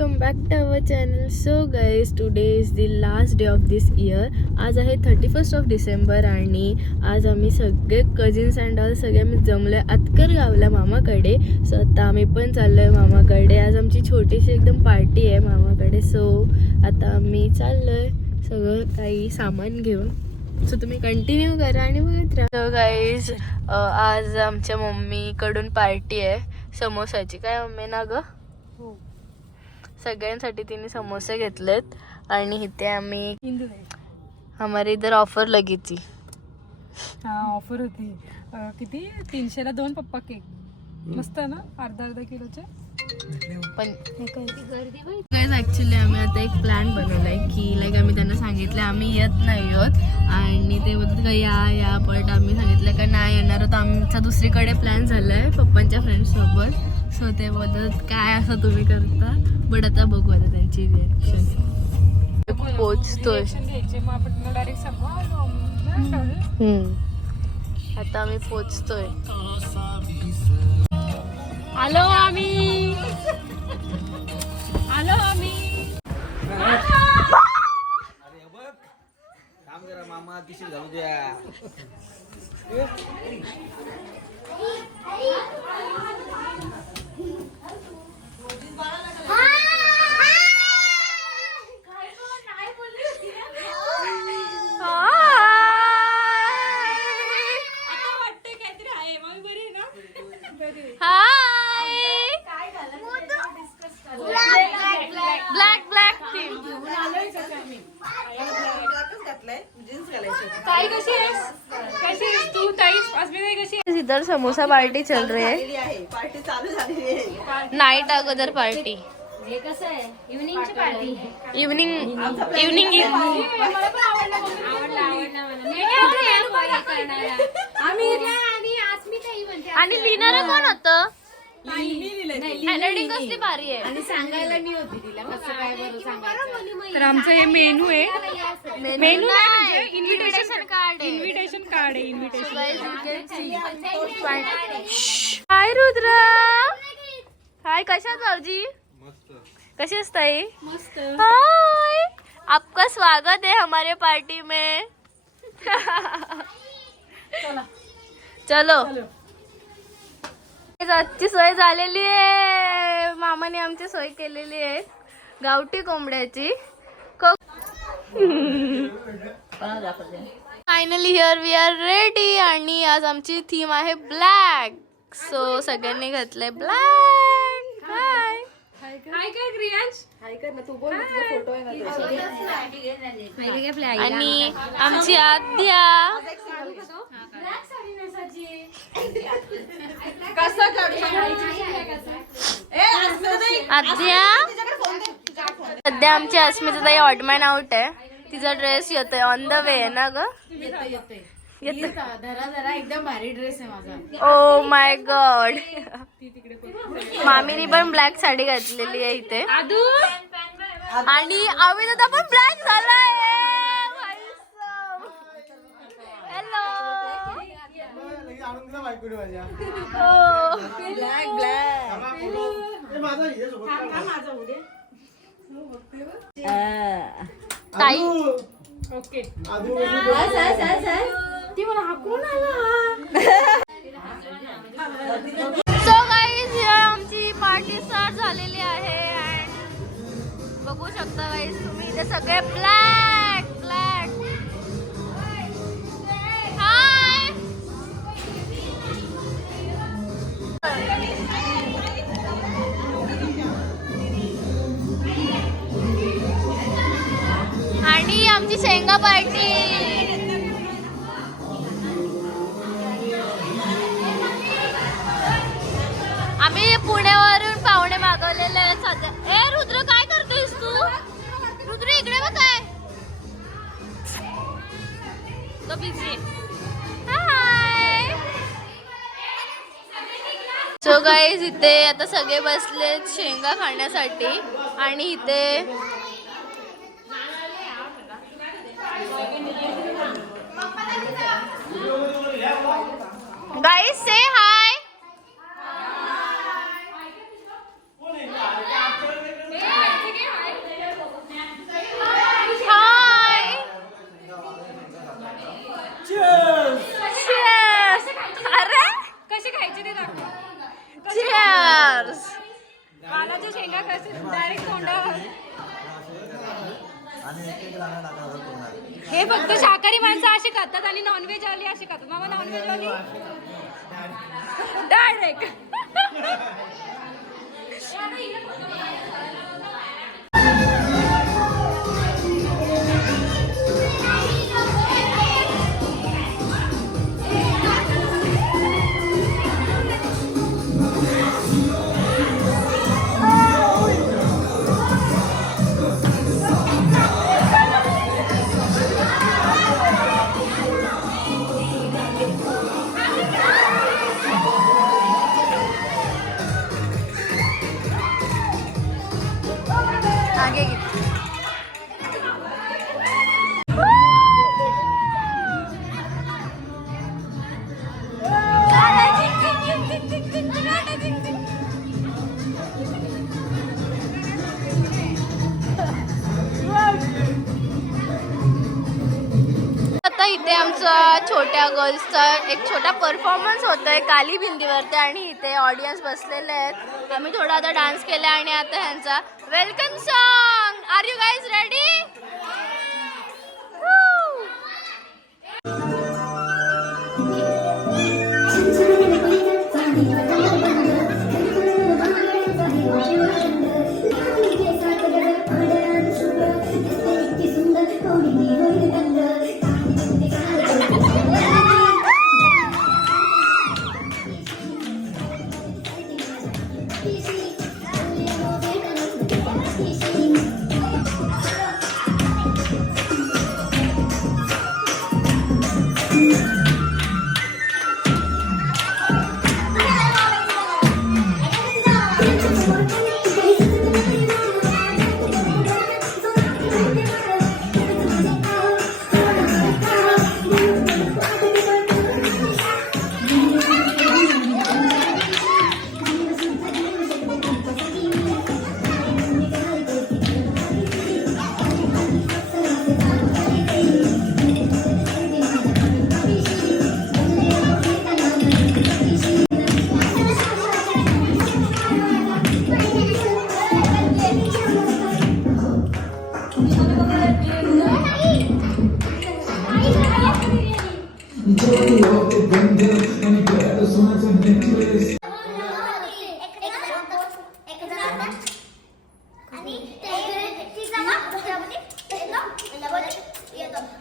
Welcome back to our channel. So guys, today is the last day of this year. आज आहे 31st of December आणि आज आम्ही सगळे कझिन्स अँड ऑल सगळे आम्ही जमलो आहे अतकर गावला मामाकडे. सो आता आम्ही पण चाललो आहे मामाकडे. आज आमची छोटीशी एकदम पार्टी आहे मामाकडे. सो आता आम्ही चाललो आहे सगळं काही सामान घेऊन. सो तुम्ही कंटिन्यू करा आणि बघत राहा. सो गाईज, आज आमच्या मम्मीकडून पार्टी आहे समोसाची. काय मम्मी ना ग? सगळ्यांसाठी तिने समोसे घेतलेत आणि इथे आम्ही हमारे इधर ऑफर लगी थी. ऑफर होती. किती 300ला 2 पप्पा केक. मस्त ना, अर्धा किलोचे. पण ऍक्च्युली आम्ही आता एक प्लॅन बनवलाय की लाईक आम्ही त्यांना सांगितलं आम्ही येत नाही आहोत आणि ते बोलतात का या बट आम्ही सांगितलं का नाही येणार. तर आमचा दुसरीकडे प्लॅन झालाय पप्पांच्या फ्रेंड्ससोबत. सो ते बोलतात काय असं तुम्ही करता. बट आता बघू आता त्यांची रिॲक्शन. पोचतोय आता आम्ही पोचतोय. आलो आम्ही. काम करा मामा, तिशीर घालू द्या. इधर समोसा पार्टी चल रही है. पार्टी चालू झालेली आहे. नाईट अगोदर पार्टी. हे कसं आहे, इव्हनिंगची पार्टी. इव्हनिंग आणि लिहिणार कोण होतं? हँडरायटिंग कसली भारी आहे. आणि सांगायला मी होती तिला कसं काय बरं सांगायचं. तर आमचं हे मेनू आहे. मेनू नाही, इन्व्हिटेशन कार्ड. इन्व्हिटेशन कार्ड आहे. हाय रुद्रा. हाय, कशात भाऊजी? कैसे ताई? मस्त. हाय, आपका स्वागत है हमारे पार्टी में. चलो. आजची सोय झालेली आहे. मामाने आमची सोय केलेली आहे गावठी कोंबड्याची. Finally here we are ready. आणि आज आमची थीम आहे ब्लॅक. सो सगळ्यांनी घातलंय ब्लॅक. हाय हाय काय क्रियांश? आणि आमची आद्या. आद्या सध्या आमची अस्मिता ताई ऑडमॅन आउट आहे. तिचा ड्रेस येतोय ऑन द वे आहे ना ग? एकदम भारी ड्रेस आहे माझा. Oh my God. मामीनी पण ब्लॅक साडी घातलेली आहे इथे. आणि अविदा पण ब्लॅक झालाय. हॅलो. ताई ओके. ती मला हाकून आला. सो गाईज, आमची पार्टी स्टार्ट झालेली आहे. अँड बघू शकता गाईज तुम्ही इथे सगळे ब्लॅक ब्लॅक. हाय. आणि आमची शेंगा पार्टी. आम्ही पुण्यावरून पाहुणे मागवलेले आहेत सध्या. ए रुद्र, काय करतोयस तू? रुद्र इकडे बघ. काय तो बिझी. हाय. सो गाईज, इथे आता सगळे बसलेत शेंगा खाण्यासाठी. आणि इथे गाईज से हाय. शेंगाच्या शेंगा कसे डायरेक्ट तोंडावर. हे फक्त शाकाहारी माणसं अशी खातात आणि नॉनव्हेज वाली अशी खातात. मामा नॉनव्हेज वाली डायरेक्ट. आगे घे. आता इथे आमचा छोट्या गर्ल्सचा एक छोटा परफॉर्मन्स होतोय काली भिंतीवरती आणि इथे ऑडियन्स बसलेले आहेत. आम्ही थोडा आता डान्स केला आणि आता ह्यांचा welcome song. Are you guys ready?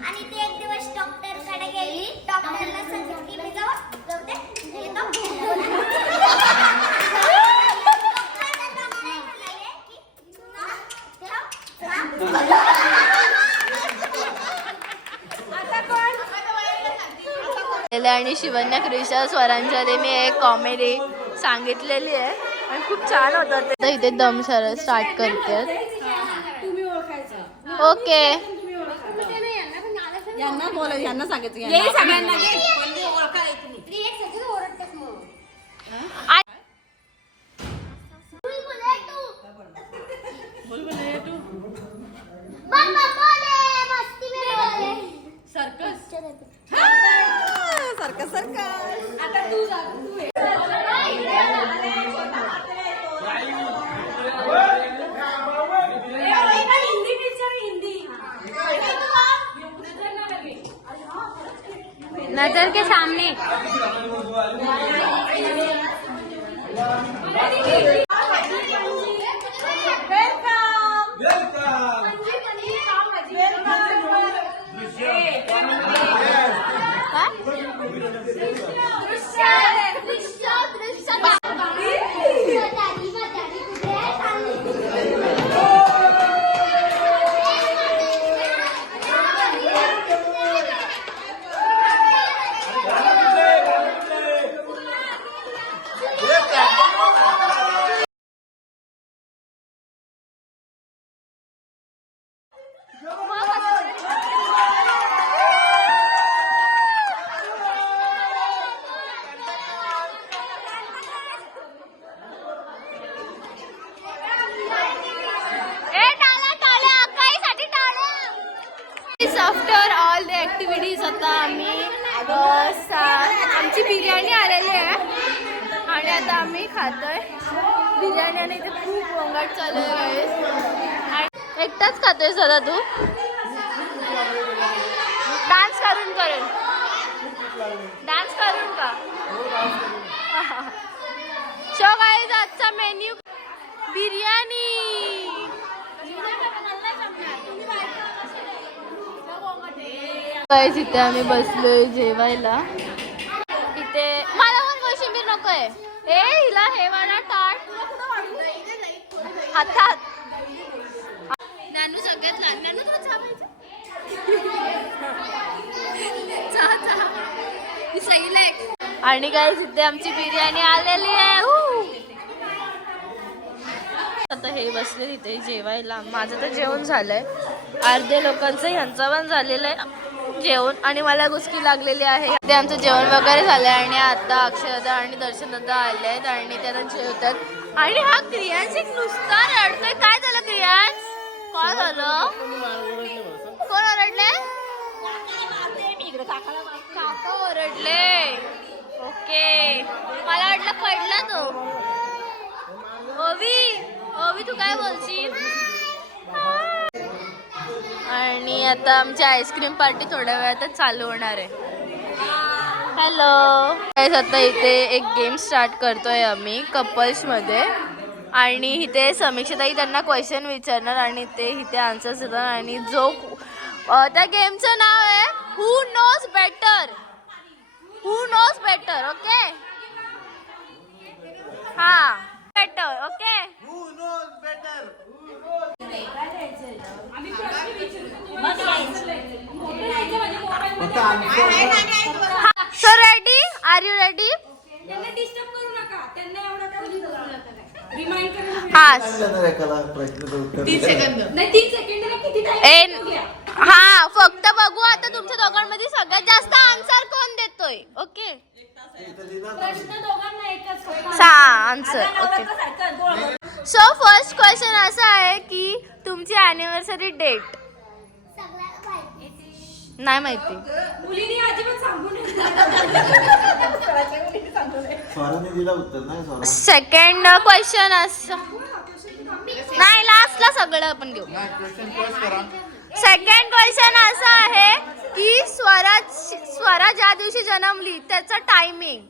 आणि ते एक दिवस डॉक्टरकडे गेली. डॉक्टरला सांगितलं की मी जाऊ दे आणि शिवन्या क्रिशा स्वरांच्या मी एक कॉमेडी सांगितलेली आहे आणि खूप छान होतं ते. तर इथे दम सर स्टार्ट करते. ओके यांना बोला, यांना सांगायचं सगळ्यांना आता तू जा, तू ये. हिंदी पिक्चर हिंदी नजर के सामने. आफ्टर ऑल द ॲक्टिव्हिटीज आता आम्ही आमची बिर्याणी आलेली आहे आणि आता आम्ही खातोय बिर्याणी आणि इथे खूप गोंगाट चालू आहे guys. एकटाच खातोय सदा तू डान्स करून डान्स करून का शो गाईज आजचा मेन्यू बिर्याणी. गाईज इथे आम्ही बसलोय जेवायला. इथे मला पण कोशिंबीर नकोय. ए हिला हे वाला ताट हातात. नानू सगळ्यात लहान. नानू तुला चहा पाहिजे? आणि काय इथे आमची बिर्याणी आलेली आहे. आता हे बसले तिथे जेवायला. माझं तर जेवण झालंय. अर्धे लोकांचं ह्यांचं पण झालेलं आहे जेवण आणि मला गुसकी लागलेली आहे. ते आमचं जेवण वगैरे झालंय आणि आता अक्षरदा आणि दर्शन दादा आले आहेत आणि ते आता जेवतात. आणि हा क्रियांश एक नुसता रडतोय. काय झालं क्रियांश? काय झालं? कोण ओरडले? काका ओरडले. ओके मला वाटलं पडला तो. ओवी तू काय बोलशील? आणि आता आमची आईस्क्रीम पार्टी थोड्या वेळातच चालू होणार आहे. हॅलो. आता इथे एक गेम स्टार्ट करतोय आम्ही कपल्समध्ये आणि इथे समीक्षाताई त्यांना क्वेश्चन विचारणार आणि ते इथे आन्सर्स देतात. आणि जो त्या गेमचं नाव आहे हू नोज बेटर. ओके हा better. Okay so ready? Are you ready? हा फक्त बघू आता तुमच्या दोघांमध्ये सगळ्यात जास्त आन्सर कोण देतोय. Okay answer. Okay so first question असा आहे की तुमची अॅनिव्हर्सरी डेट नाही माहिती. सेकंड क्वेश्चन असं नाही लास्टला सगळं आपण घेऊ. सेकंड क्वेश्चन असं आहे की स्वरा ज्या दिवशी जन्मली त्याचं टायमिंग.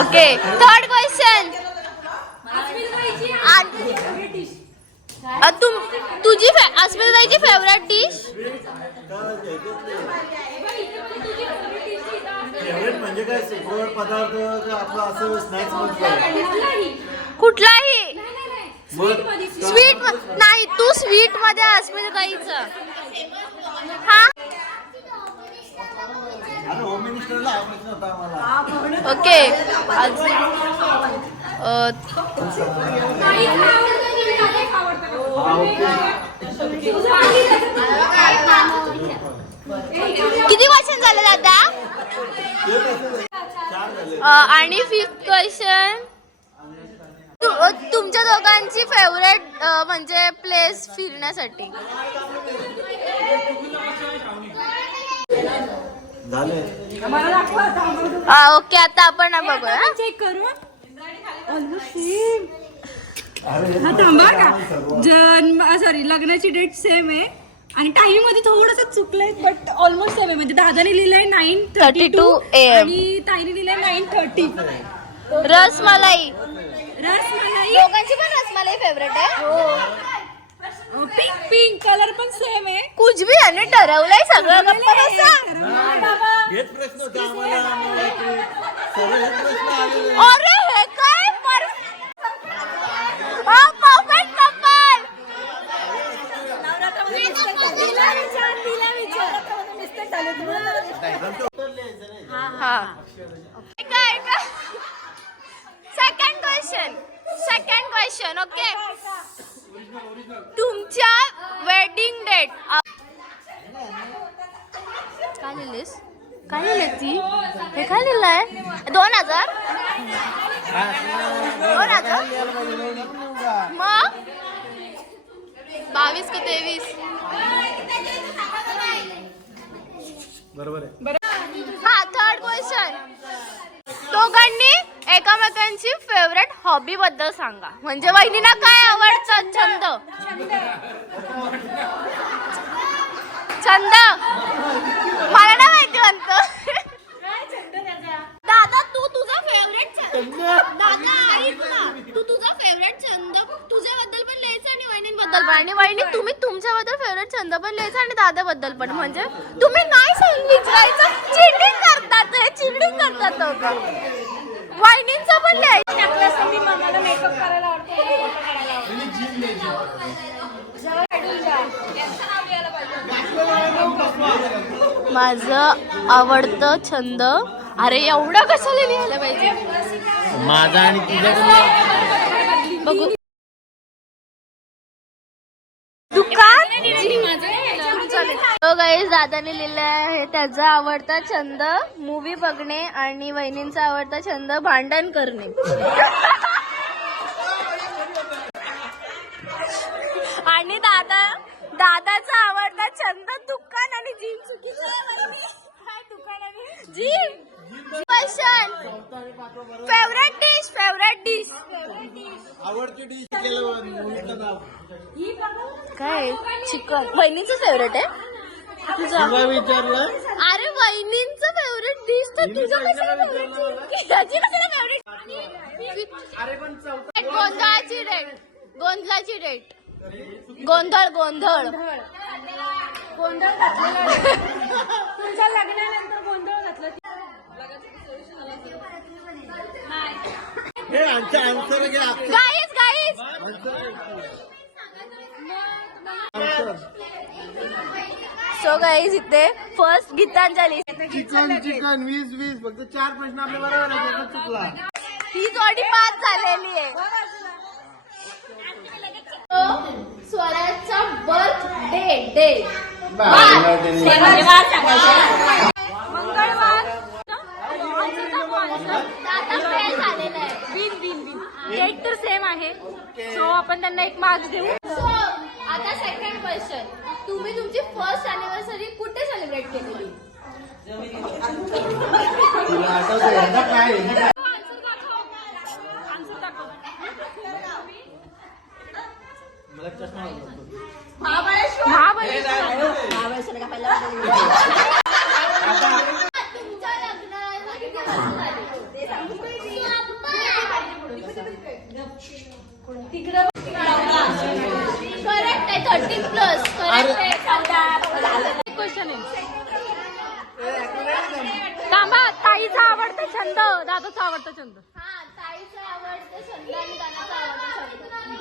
ओके थर्ड क्वेश्चन तुझी अस्मिताची फेवरेट डिश. म्हणजे काय गोड पदार्थ आपला असं स्नॅक्स मध्ये कुठलाही. स्वीट नाही तू स्वीट मध्ये अस्मिताईच. हा होम मिनिस्टरला आवडत नव्हता आम्हाला. ओके किती क्वेश्चन झाले दादा? आणि फिफ्थ क्वेश्चन तुमच्या दोघांची फेवरेट म्हणजे प्लेस फिरण्यासाठी. ओके आता आपण बघूया. चेक करू. थांबा का सॉरी लग्नाची डेट सेम आहे आणि टाइम मध्ये थोडस चुकलंय बट ऑलमोस्ट सेम आहे. म्हणजे दादाने लिहिलंय 9:32 AM आणि ताईने लिहिलंय 9:30. रसमलाई. दोघांची पण रसमलाई फेवरेट आहे. पिंक कलर पण सेम आहे. कुछ भी याने ठरवलंय सगळं. गप्पा बसा. हेच प्रश्न होता आम्हाला. अरे हे काय परफेक्ट कपल. हा सेकंड क्वेश्चन. ओके तुमच्या वेडिंग डेट. काय लिहिलीस? काय लिहिली ती? हे काय लिहिलंय? 2000 मग 22 का 23 बरोबर आहे. हा थर्ड क्वेश्चन. दोघांनी एकमेकांची फेवरेट हॉबी बद्दल सांगा. म्हणजे वहिनीला काय आवडतं छंद. छंद मला ना माहिती म्हणतो. दादा तू तुझा फेवरेट दादा ऐक ना, तू तुझा फेवरेट छंद तुझ्याबद्दल पण लिहायचं आणि वहिनींबद्दल पण. आणि वहिनी तुम्ही तुमच्याबद्दल फेवरेट छंद पण लिहायचं आणि दादाबद्दल पण. म्हणजे तुम्ही नाही विचारायचं. चिटिंग करतात हे, चिटिंग करतात दोघं. वहिनींचं पण लिहायचं. मी मनाला मेकअप करायला आवडतो. माझं आवडतं छंद. अरे एवढं कशाला लिहायला पाहिजे. माझा आणि तुझा बघू दुकान. तो गाईस दादाने लिहिलं आहे त्याचा आवडता छंद मूवी बघणे आणि वहिनींचा आवडता छंद भांडण करणे. आणि दादाचा आवडता छंद दुकान आणि जिम. चुकीचं आहे दुकान आणि जिम. क्वेश्चन. Favourite dish. आवडती डिश काय चिकन. वहिनीचं फेवरेट आहे तुझं. विचारलं. अरे वहिनींचं फेवरेट डिश तर तुझं कशाला फेवरेट. त्याची कशाला फेवरेट. गोंधळाची डेट. गोंधळ तुमच्या लग्नानंतर गोंधळ घातलं. गाईस सो गाईज इथे फर्स्ट गीतांजली. चिकन 20 फक्त 4 प्रश्न आपल्या बरोबर आहे. चुकला. ही जोडी 5 झालेली आहे. स्वराजचा बर्थडे डेट तर सेम आहे. सो आपण त्यांना एक मार्क्स देऊ. आता सेकंड क्वेश्चन. तुम्ही तुमची फर्स्ट अॅनिव्हर्सरी कुठे सेलिब्रेट केलेली. तुला आठवतंय ना काय. मला चष्मा करेक्ट आहे. 13+ करेक्ट आहे. क्वेश्चन आहे. थांबा. ताईचा आवडता छंद दादाचा आवडता छंद. हा ताईचा आवडतं छंद आणि दादाचा आवडतं छंद.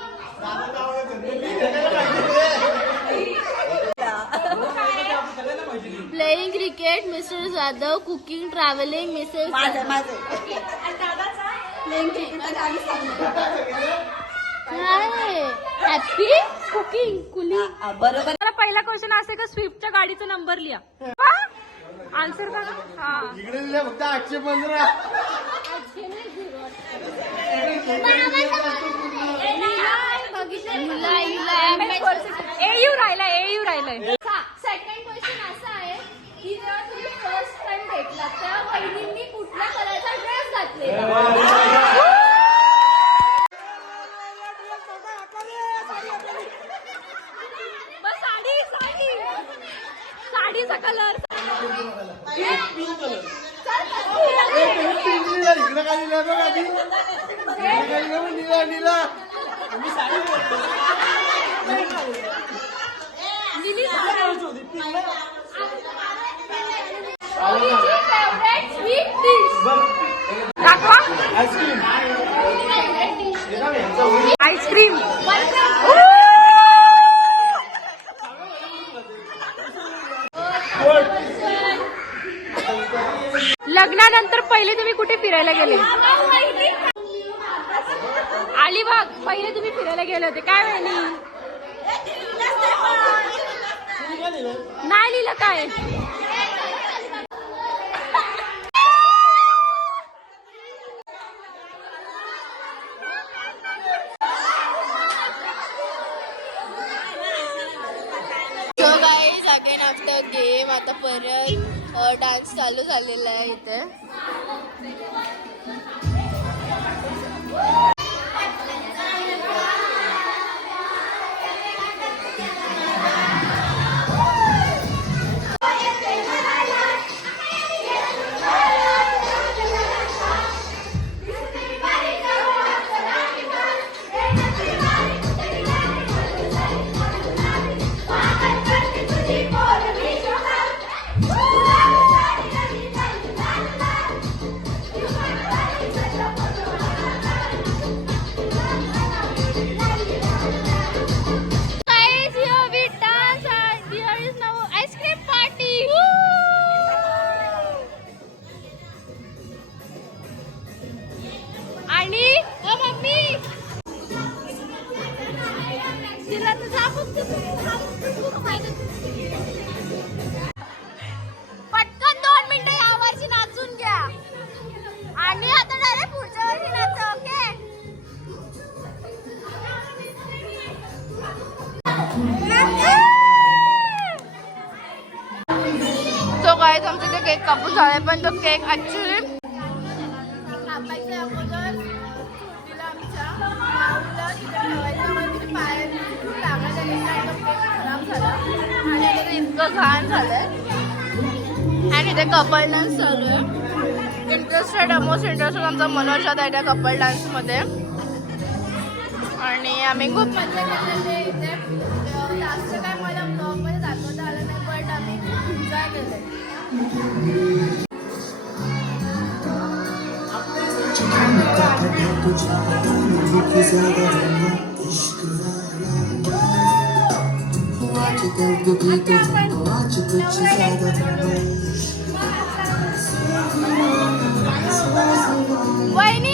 Playing cricket mister Jadhav. Cooking travelling missus. Happy cooking कुली. बरोबर. पहिला क्वेश्चन असे का स्विफ्टच्या गाडीचा नंबर लिहा. आन्सर का. हा इकडे लिहिलं फक्त 815. एयू राहिलाय. सेकंड क्वेश्चन असा आहे की जेव्हा तुम्ही फर्स्ट टाइम भेटला तेव्हा वहिनींनी कुठल्या कलरचा ड्रेस घातलेला. साडीचा कलर. इकडे काय लिहिलं बघ आधी. नीला आईस्क्रीम. लग्नानंतर पहिले तुम्ही कुठे फिरायला गेले. अलिबाग. पहिले तुम्ही फिरायला गेले होते काय वेळी. नाही लिहिलं काय. So guys again after game आता परत डान्स चालू झालेला आहे इथे. पटकन 2 मिनिटं यावर्षी नाचून घ्या आणि आता डायरेक्ट पुढच्या वर्षी नाचा. ओके. तो काय आमचा ते केक कापून झालाय पण तो केक ऍक्च्युली इतकं घाण झालंय. आणि इथे कपल डान्स चालू आहे. इंटरेस्टेड मोस्ट इंटरेस्टेड आमचा मनोज आहे त्या कपल डान्समध्ये. आणि आम्ही खूप मजा केलेली इथे. जास्त काय मला ब्लॉगमध्ये दाखवता आलं नाही बट आम्ही एन्जॉय केलं. वहिनी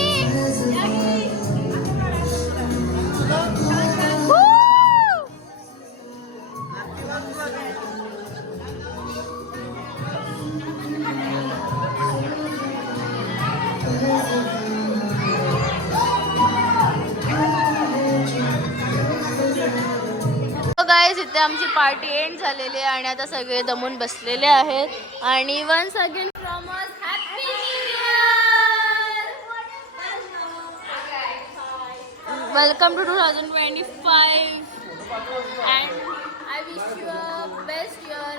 गाइस इथे आमची पार्टी एंड झालेली आहे आणि आता सगळे दमून बसलेले आहेत. आणि once again from us happy new year. Welcome to 2025 and I wish you a best year.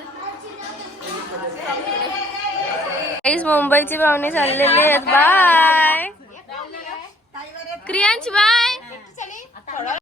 Guys मुंबईची पाहुणे चाललेली आहेत. Bye Kriyansh bye.